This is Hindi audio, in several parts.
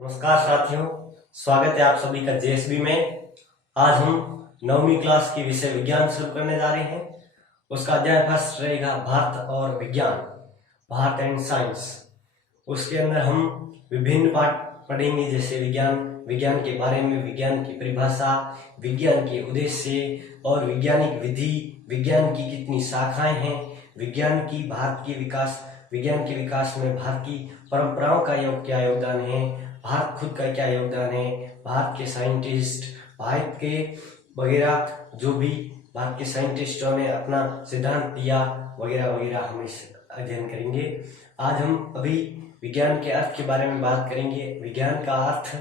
नमस्कार साथियों, स्वागत है आप सभी का जेएसबी में। आज हम 9वीं क्लास की विषय विज्ञान शुरू करने जा रहे हैं। उसका अध्याय फर्स्ट रहेगा भारत और विज्ञान, भारत एंड साइंस। उसके अंदर हम विभिन्न पाठ पढ़ेंगे, जैसे विज्ञान के बारे में, विज्ञान की परिभाषा, विज्ञान के उद्देश्य और वैज्ञानिक विधि, विज्ञान की कितनी शाखाएं हैं, विज्ञान के विकास में भारत की परंपराओं का क्या योगदान है, भारत खुद का क्या योगदान है, भारत के साइंटिस्ट, भारत के वगैरह जो भी भारत के साइंटिस्टों ने अपना सिद्धांत दिया वगैरह वगैरह हम इस अध्ययन करेंगे। आज हम अभी विज्ञान के अर्थ के बारे में बात करेंगे। विज्ञान का अर्थ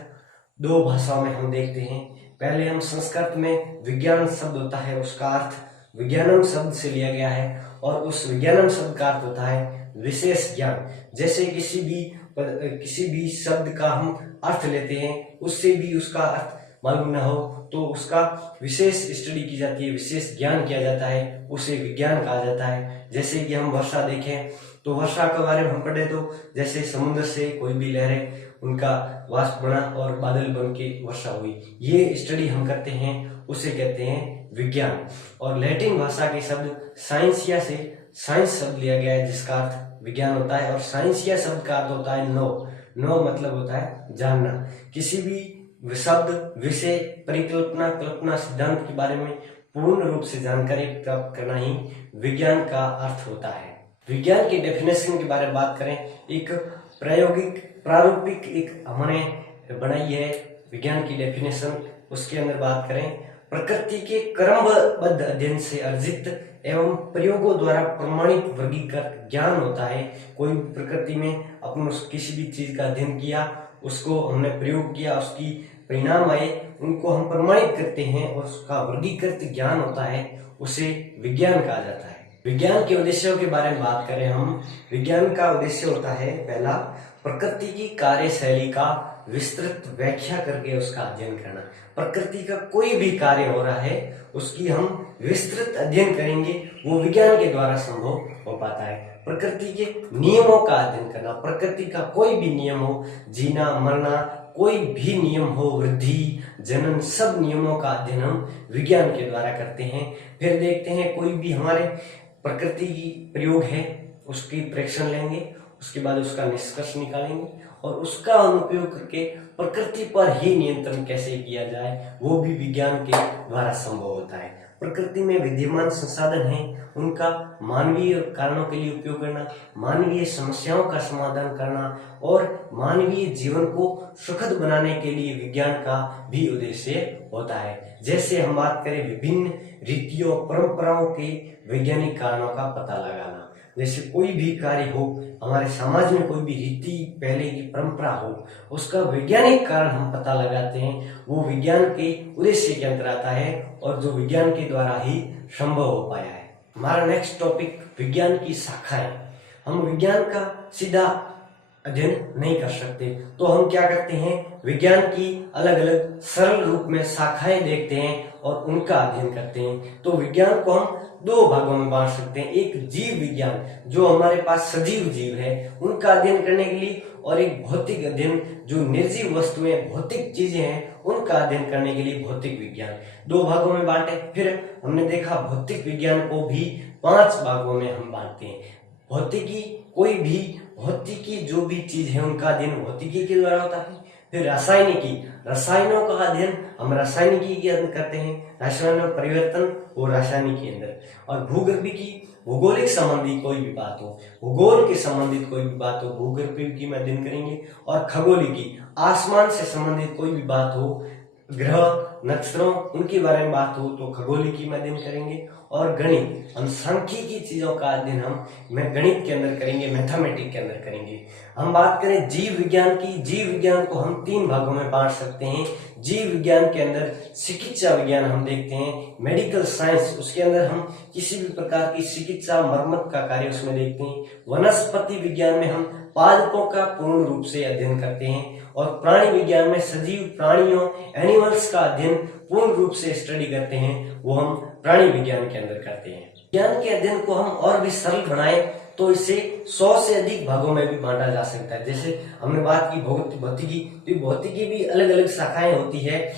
दो भाषाओं में हम देखते हैं। पहले हम संस्कृत में विज्ञान शब्द होता है, उसका अर्थ विज्ञानम शब्द से लिया गया है, और उस विज्ञानम शब्द का अर्थ होता है विशेष ज्ञान। जैसे किसी भी शब्द का हम अर्थ लेते हैं, उससे भी उसका अर्थ मालूम न हो तो उसका विशेष स्टडी की जाती है, विशेष ज्ञान किया जाता है, उसे विज्ञान कहा जाता है। जैसे कि हम वर्षा देखें तो वर्षा के बारे में हम पढ़े तो जैसे समुद्र से कोई भी लहरें, उनका वाष्प बना और बादल बन के वर्षा हुई, ये स्टडी हम करते हैं, उसे कहते हैं विज्ञान। और लैटिन भाषा के शब्द साइंसिया से साइंस शब्द लिया गया है, जिसका अर्थ विज्ञान होता है। और साइंसिया शब्द का अर्थ होता है नो मतलब होता है जानना। किसी भी शब्द, विषय, परिकल्पना, कल्पना, सिद्धांत के बारे में पूर्ण रूप से जानकारी प्राप्त करना ही विज्ञान का अर्थ होता है। विज्ञान की डेफिनेशन के बारे में बात करें, एक प्रारूपिक एक हमने बनाई है विज्ञान की डेफिनेशन। उसके अंदर बात करें, प्रकृति के क्रमबद्ध अध्ययन से अर्जित एवं प्रयोगों द्वारा प्रमाणित वर्गीकृत ज्ञान होता है। कोई प्रकृति में अपन किसी भी चीज का अध्ययन किया, उसको हमने प्रयोग किया, उसकी परिणाम आए, उनको हम प्रमाणित करते हैं और उसका वर्गीकृत ज्ञान होता है, उसे विज्ञान कहा जाता है। विज्ञान के उद्देश्यों के बारे में बात करें हम, विज्ञान का उद्देश्य होता है पहला, प्रकृति की कार्यशैली का विस्तृत व्याख्या करके उसका अध्ययन करना। प्रकृति का कोई भी कार्य हो रहा है, उसकी हम विस्तृत अध्ययन करेंगे, वो विज्ञान के द्वारा संभव हो पाता है। प्रकृति के नियमों का अध्ययन करना, प्रकृति का कोई भी नियम हो, जीना मरना, कोई भी नियम हो, वृद्धि जनन, सब नियमों का अध्ययन हम विज्ञान के द्वारा करते हैं। फिर देखते हैं कोई भी हमारे प्रकृति की प्रयोग है, उसकी प्रेक्षण लेंगे, उसके बाद उसका निष्कर्ष निकालेंगे और उसका अनुप्रयोग करके प्रकृति पर ही नियंत्रण कैसे किया जाए, वो भी विज्ञान के द्वारा संभव होता है। प्रकृति में विद्यमान संसाधन हैं, उनका मानवीय कारणों के लिए उपयोग करना, मानवीय समस्याओं का समाधान करना और मानवीय जीवन को सुखद बनाने के लिए विज्ञान का भी उद्देश्य होता है। जैसे हम बात करें विभिन्न रीतियों परंपराओं के वैज्ञानिक कारणों का पता लगाना। जैसे कोई भी कार्य हो, हमारे समाज में कोई भी रीति पहले की परंपरा हो, उसका वैज्ञानिक कारण हम पता लगाते हैं, वो विज्ञान के उद्देश्य के अंतर आता है और जो विज्ञान के द्वारा ही संभव हो पाया है। हमारा नेक्स्ट टॉपिक विज्ञान की शाखाएं। हम विज्ञान का सीधा अध्ययन नहीं कर सकते, तो हम क्या करते हैं, विज्ञान की अलग अलग सरल रूप में शाखाएं देखते हैं और उनका अध्ययन करते हैं। तो विज्ञान को हम दो भागों में बांट सकते हैं, एक जीव विज्ञान जो हमारे पास सजीव जीव है उनका अध्ययन करने के लिए, और एक भौतिक अध्ययन जो निर्जीव वस्तुएं, भौतिक चीजें हैं, उनका अध्ययन करने के लिए भौतिक विज्ञान। दो भागों में बांटे। फिर हमने देखा भौतिक विज्ञान को भी 5 भागों में हम बांटते हैं। भौतिकी जो भी चीज है उनका अध्ययन भौतिकी के द्वारा होता है। फिर रसायनों का अध्ययन हम रासायनिकी के अंदर करते हैं, रसायनों परिवर्तन वो रासायनिक के अंदर। और भूगोलिक संबंधी कोई भी बात हो, भूगोल के संबंधित कोई भी बात हो, भूगोलिकी में अध्ययन करेंगे। और खगोलिकी, आसमान से संबंधित कोई भी बात हो, ग्रह नक्षत्रों उनके बारे में बात हो तो खगोलिकी में अध्ययन करेंगे। और गणित, हम सांख्यिकी चीजों का अध्ययन हम गणित के अंदर करेंगे, मैथमेटिक्स के अंदर करेंगे। हम बात करें जीव विज्ञान की, जीव विज्ञान को हम 3 भागों में बांट सकते हैं। जीव विज्ञान के अंदर चिकित्सा विज्ञान हम देखते हैं, मेडिकल साइंस, उसके अंदर हम किसी भी प्रकार की चिकित्सा मरम्मत का कार्य उसमें देखते हैं। वनस्पति विज्ञान में हम पादपों का पूर्ण रूप से अध्ययन करते हैं। और प्राणी विज्ञान में सजीव प्राणियों, एनिमल्स का अध्ययन पूर्ण रूप से स्टडी करते हैं, वो हम प्राणी विज्ञान के अंदर करते हैं। विज्ञान के अध्ययन को हम और भी सरल बनाएं तो इसे 100 से अधिक भागों में भी बांटा जा सकता है। जैसे हमने बात की भौतिकी, तो भौतिकी भी अलग अलग शाखाएं होती है,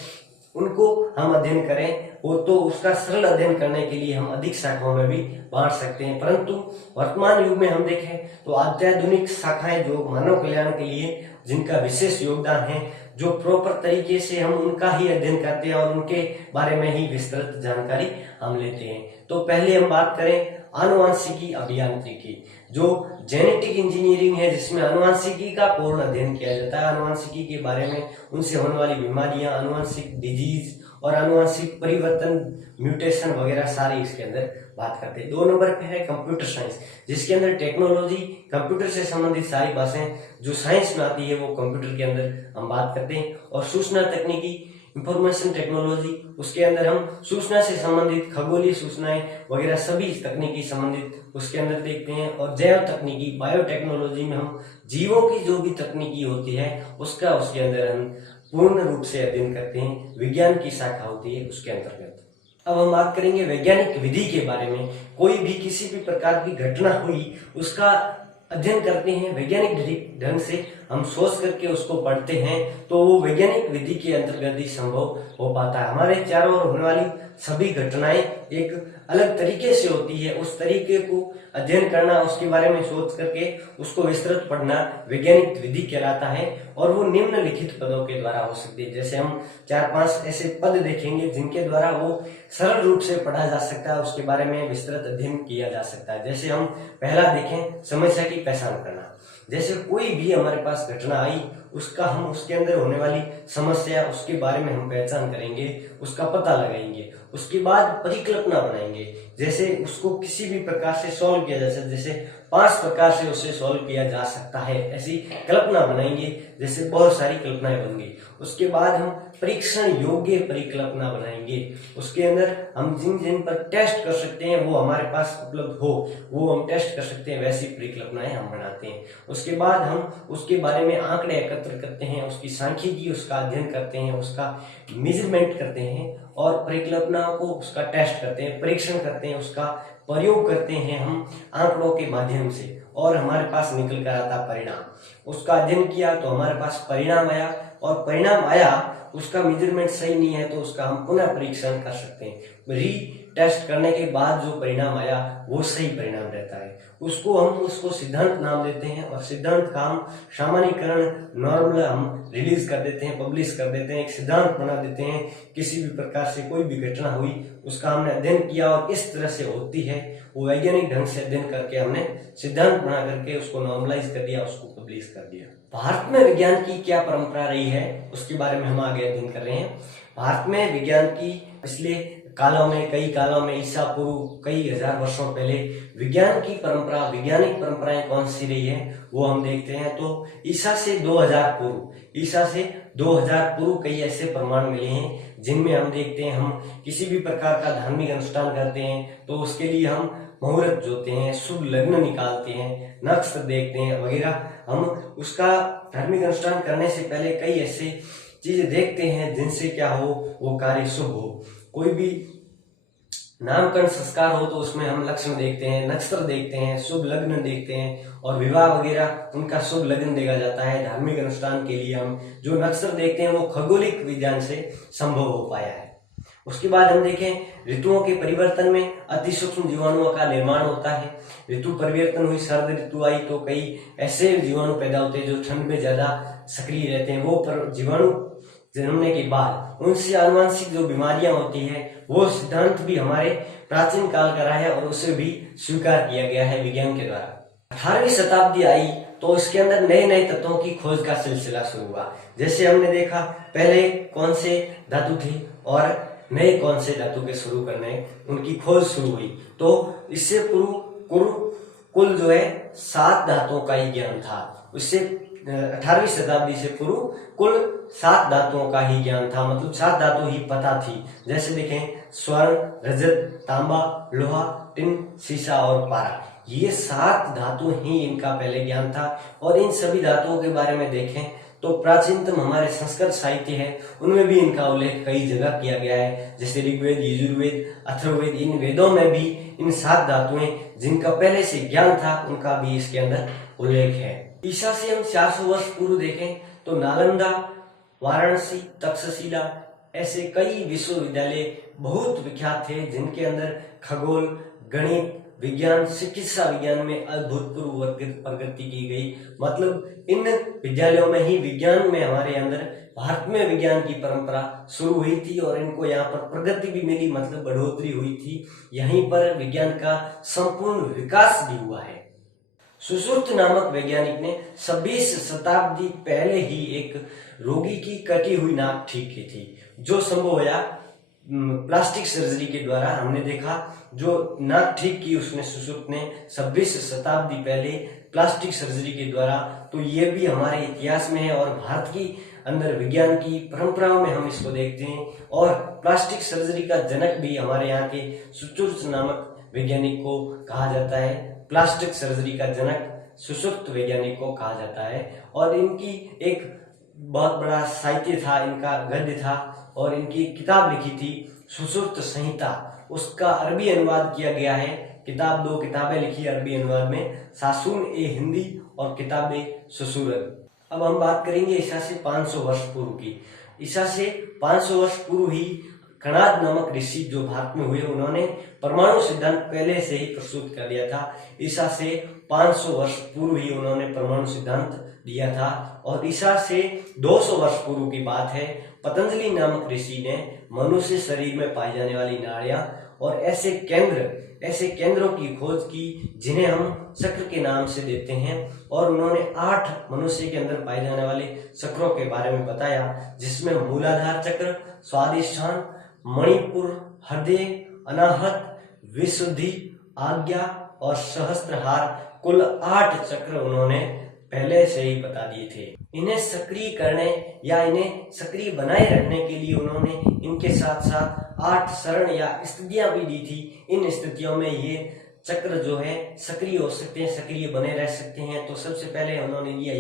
उनको हम अध्ययन करें वो तो उसका सरल अध्ययन करने के लिए हम अधिक शाखाओं में भी बांट सकते हैं। परंतु वर्तमान युग में हम देखें तो अत्याधुनिक शाखाएं जो मानव कल्याण के लिए जिनका विशेष योगदान है, जो प्रॉपर तरीके से हम उनका ही अध्ययन करते हैं और उनके बारे में ही विस्तृत जानकारी हम लेते हैं। तो पहले हम बात करें आनुवांशिकी अभियांत्रिकी, जो जेनेटिक इंजीनियरिंग है, जिसमें आनुवांशिकी का पूर्ण अध्ययन किया जाता है। आनुवांशिकी के बारे में उनसे होने वाली बीमारियां, आनुवांशिक डिजीज और आनुवांशिक परिवर्तन, म्यूटेशन वगैरह सारे इसके अंदर बात करते हैं। 2 नंबर पे है कंप्यूटर साइंस, जिसके अंदर टेक्नोलॉजी, कंप्यूटर से संबंधित सारी बातें जो साइंस में आती है वो कंप्यूटर के अंदर हम बात करते हैं। और सूचना तकनीकी, इंफॉर्मेशन टेक्नोलॉजी, उसके अंदर हम सूचना से संबंधित खगोलीय सूचनाएं वगैरह सभी तकनीकी संबंधित उसके अंदर देखते हैं। और जैव तकनीकी, बायोटेक्नोलॉजी में हम जीवों की जो भी तकनीकी होती है उसका उसके अंदर हम पूर्ण रूप से अध्ययन करते हैं। विज्ञान की शाखा होती है उसके अंतर्गत। अब हम बात करेंगे वैज्ञानिक विधि के बारे में। कोई भी किसी भी प्रकार की घटना हुई उसका अध्ययन करते हैं वैज्ञानिक ढंग से, हम सोच करके उसको पढ़ते हैं, तो वो वैज्ञानिक विधि के अंतर्गत ही संभव हो पाता है। हमारे चारों ओर होने वाली सभी घटनाएं एक अलग तरीके से होती है, उस तरीके को अध्ययन करना, उसके बारे में सोच करके उसको विस्तृत पढ़ना वैज्ञानिक विधि कहलाता है। और वो निम्नलिखित पदों के द्वारा हो सकती है। जैसे हम 4-5 ऐसे पद देखेंगे जिनके द्वारा वो सरल रूप से पढ़ा जा सकता है, उसके बारे में विस्तृत अध्ययन किया जा सकता है। जैसे हम पहला देखें, समस्या की पहचान करना। जैसे कोई भी हमारे पास घटना आई, उसका हम उसके अंदर होने वाली समस्या, उसके बारे में हम पहचान करेंगे, उसका पता लगाएंगे, उसके बाद परिकल्पना बनाएंगे। जैसे उसको किसी भी प्रकार से सॉल्व किया जा सकता है, जैसे 5 प्रकार से उसे सॉल्व किया जा सकता है, ऐसी कल्पना बनाएंगे। जैसे बहुत सारी कल्पनाएं बन गई। उसके बाद हम परीक्षण योग्य परिकल्पना बनाएंगे। उसके अंदर हम जिन जिन पर टेस्ट कर सकते हैं वो हमारे पास उपलब्ध हो, वो हम टेस्ट कर सकते हैं, वैसी परिकल्पनाएं हम बनाते हैं। उसके बाद हम उसके बारे में आंकड़े एकत्र करते हैं, उसकी सांख्यिकी, उसका अध्ययन करते हैं, उसका मेजरमेंट करते हैं और परिकल्पना को उसका टेस्ट करते हैं, परीक्षण करते हैं, उसका प्रयोग करते हैं हम आंकड़ों के माध्यम से, और हमारे पास निकल कर आता परिणाम। उसका अध्ययन किया तो हमारे पास परिणाम आया, और परिणाम आया, उसका मेजरमेंट सही नहीं है तो उसका हम पुनः परीक्षण कर सकते हैं। री टेस्ट करने के बाद जो परिणाम आया वो सही परिणाम रहता है, उसको सिद्धांत नाम देते हैं। और सिद्धांत का हम सामान्यीकरण, नॉर्मल हम रिलीज कर देते हैं, पब्लिश कर देते हैं, एक सिद्धांत बना देते हैं। किसी भी प्रकार से कोई भी घटना हुई उसका हमने अध्ययन किया और इस तरह से होती है, वो वैज्ञानिक ढंग से अध्ययन करके हमने सिद्धांत बना करके उसको नॉर्मलाइज कर दिया, उसको पब्लिश कर दिया। भारत में विज्ञान की क्या परंपरा रही है उसके बारे में हम आगे अध्ययन कर रहे हैं। भारत में विज्ञान की पिछले कालों में, कई कालों में, ईसा पूर्व कई हजार वर्षों पहले विज्ञान की परंपरा, वैज्ञानिक परंपराएं कौन सी रही है वो हम देखते हैं। तो ईसा से 2000 पूर्व कई ऐसे प्रमाण मिले हैं जिनमें हम देखते हैं, हम किसी भी प्रकार का धार्मिक अनुष्ठान करते हैं तो उसके लिए हम मुहूर्त जोते हैं, शुभ लग्न निकालते हैं, नक्षत्र देखते हैं वगैरह। हम उसका धार्मिक अनुष्ठान करने से पहले कई ऐसे चीजें देखते हैं जिनसे क्या हो, वो कार्य शुभ हो। कोई भी नामकरण संस्कार हो तो उसमें हम लक्षण देखते हैं, नक्षत्र देखते हैं, शुभ लग्न देखते हैं, और विवाह वगैरह उनका शुभ लग्न देखा जाता है। धार्मिक अनुष्ठान के लिए हम जो नक्षत्र देखते हैं वो खगोलिक विज्ञान से संभव हो पाया है। उसके बाद हम देखें, ऋतुओं के परिवर्तन में अति सूक्ष्म जीवाणुओं का निर्माण होता है। ऋतु परिवर्तन हुई, शरद ऋतु आई तो कई ऐसे जीवाणु पैदा होते हैं जो ठंड में ज्यादा सक्रिय रहते हैं। वो जीवाणु जन्मने के बाद उनसे आनुवंशिक जो बीमारियां होती हैं वो सिद्धांत भी हमारे प्राचीन काल का रहा है और उसे भी स्वीकार किया गया है विज्ञान के द्वारा। 18वीं शताब्दी आई तो इसके अंदर नए नए तत्वों की खोज का सिलसिला शुरू हुआ। जैसे हमने देखा पहले कौन से धातु थे और नए कौन से धातु के शुरू करने, उनकी खोज शुरू हुई। तो इससे पूर्व कुल जो है 7 धातुओं का ही ज्ञान था। उससे 18वीं शताब्दी से पूर्व कुल 7 धातुओं का ही ज्ञान था, मतलब 7 धातु ही पता थी। जैसे देखें, स्वर्ण, रजत, तांबा, लोहा, टिन, सीसा और पारा, ये 7 धातु ही इनका पहले ज्ञान था। और इन सभी धातुओं के बारे में देखें तो प्राचीनतम हमारे संस्कृत साहित्य है उनमें भी इनका उल्लेख कई जगह किया गया है, जैसे ऋग्वेद, यजुर्वेद, अथर्ववेद। इन वेदों में भी इन 7 धातुएं जिनका पहले से ज्ञान था उनका भी इसके अंदर उल्लेख है। ईसा से हम 400 वर्ष पूर्व देखें तो नालंदा, वाराणसी, तक्षशिला ऐसे कई विश्वविद्यालय बहुत विख्यात थे जिनके अंदर खगोल, गणित, विज्ञान, चिकित्सा विज्ञान में अभूतपूर्व प्रगति की गई। मतलब इन विद्यालयों में ही विज्ञान में हमारे अंदर भारत में विज्ञान की परंपरा शुरू हुई थी और इनको यहाँ पर प्रगति भी मिली, मतलब बढ़ोतरी हुई थी। यहीं पर विज्ञान का संपूर्ण विकास भी हुआ है। सुश्रुत नामक वैज्ञानिक ने 26 शताब्दी पहले ही एक रोगी की कटी हुई नाक ठीक की थी, जो संभव हुआ प्लास्टिक सर्जरी के द्वारा। हमने देखा जो नाक ठीक की उसने सुश्रुत ने 26 शताब्दी पहले प्लास्टिक सर्जरी के द्वारा। तो ये भी हमारे इतिहास में है और भारत की अंदर विज्ञान की परंपराओं में हम इसको देखते हैं। और प्लास्टिक सर्जरी का जनक भी हमारे यहाँ के सुश्रुत नामक वैज्ञानिक को कहा जाता है। प्लास्टिक सर्जरी का जनक सुश्रुत वैज्ञानिक को कहा जाता है। और इनकी एक बहुत बड़ा साहित्य था, इनका गद्य था और इनकी किताब लिखी थी सुश्रुत संहिता, उसका अरबी अनुवाद किया गया है। किताब 2 किताबें लिखी अरबी अनुवाद में, सासून ए हिंदी और किताबे सुसूरत। अब हम बात करेंगे ईसा से 500 वर्ष पूर्व की। ईसा से 500 वर्ष पूर्व ही कणाद नामक ऋषि जो भारत में हुए, उन्होंने परमाणु सिद्धांत पहले से ही प्रस्तुत कर दिया था। ईसा से 500 वर्ष पूर्व ही उन्होंने परमाणु सिद्धांत दिया था। और ईसा से 200 वर्ष पूर्व की बात है, पतंजलि नामक ऋषि ने मनुष्य शरीर में पाई जाने वाली नाड़ियां और ऐसे केंद्रों की खोज की जिन्हें हम चक्र के नाम से देते हैं। और उन्होंने 8 मनुष्य के अंदर पाए जाने वाले चक्रों के बारे में बताया, जिसमें मूलाधार चक्र, स्वादिष्ठान, मणिपुर, हृदय, अनाहत, विशुद्धि, आज्ञा और सहस्त्रहार, कुल 8 चक्र उन्होंने पहले से ही बता दिए थे। इन्हें सक्रिय करने या इन्हें सक्रिय बनाए रखने के लिए उन्होंने इनके साथ साथ 8 शरण या स्थितियां भी दी थी। इन स्थितियों में ये चक्र जो है सक्रिय हो सकते हैं, सक्रिय बने रह सकते हैं। तो सबसे पहले उन्होंने दिया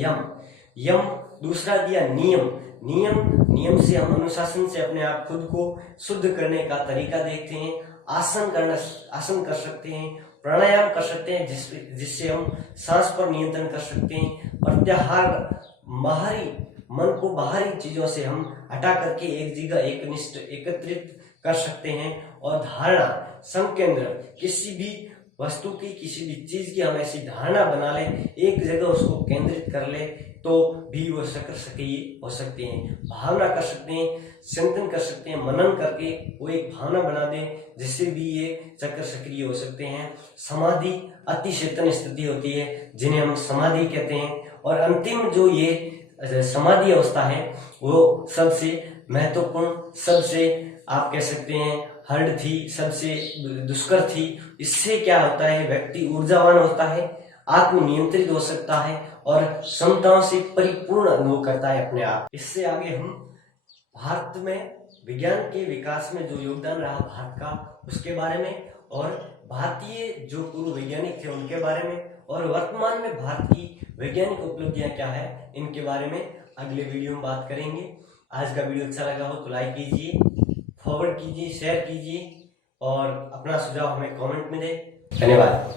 यम, दूसरा दिया नियम से हम अनुशासन से अपने आप खुद को शुद्ध करने का तरीका देखते हैं। आसन कर सकते हैं, प्राणायाम कर सकते हैं जिससे हम सांस पर नियंत्रण कर सकते हैं। प्रत्याहार, मन को बाहरी चीजों से हम हटा करके एक जगह एकनिष्ठ एकत्रित कर सकते हैं। और धारणा, संकेंद्र, किसी भी वस्तु की, किसी भी चीज की हम ऐसी धारणा बना लें, एक जगह उसको केंद्रित कर ले, तो भी वो चक्र सक्रिय हो सकते हैं। भावना कर सकते हैं, चिंतन कर सकते हैं, मनन करके वो एक भावना बना दें जिससे भी ये चक्र सक्रिय हो सकते हैं। समाधि, अति चेतन स्थिति होती है जिन्हें हम समाधि कहते हैं। और अंतिम जो ये समाधि अवस्था है वो सबसे महत्वपूर्ण, सबसे आप कह सकते हैं हार्ड थी, सबसे दुष्कर थी। इससे क्या होता है, व्यक्ति ऊर्जावान होता है, आत्मनियंत्रित हो सकता है और क्षमताओं से परिपूर्ण अनुभव करता है अपने आप। इससे आगे हम भारत में विज्ञान के विकास में जो योगदान रहा भारत का, उसके बारे में और भारतीय जो पूर्व वैज्ञानिक थे उनके बारे में और वर्तमान में भारत की वैज्ञानिक उपलब्धियां क्या है, इनके बारे में अगले वीडियो में बात करेंगे। आज का वीडियो अच्छा लगा हो तो लाइक कीजिए, फॉरवर्ड कीजिए, शेयर कीजिए और अपना सुझाव हमें कमेंट में दें। धन्यवाद।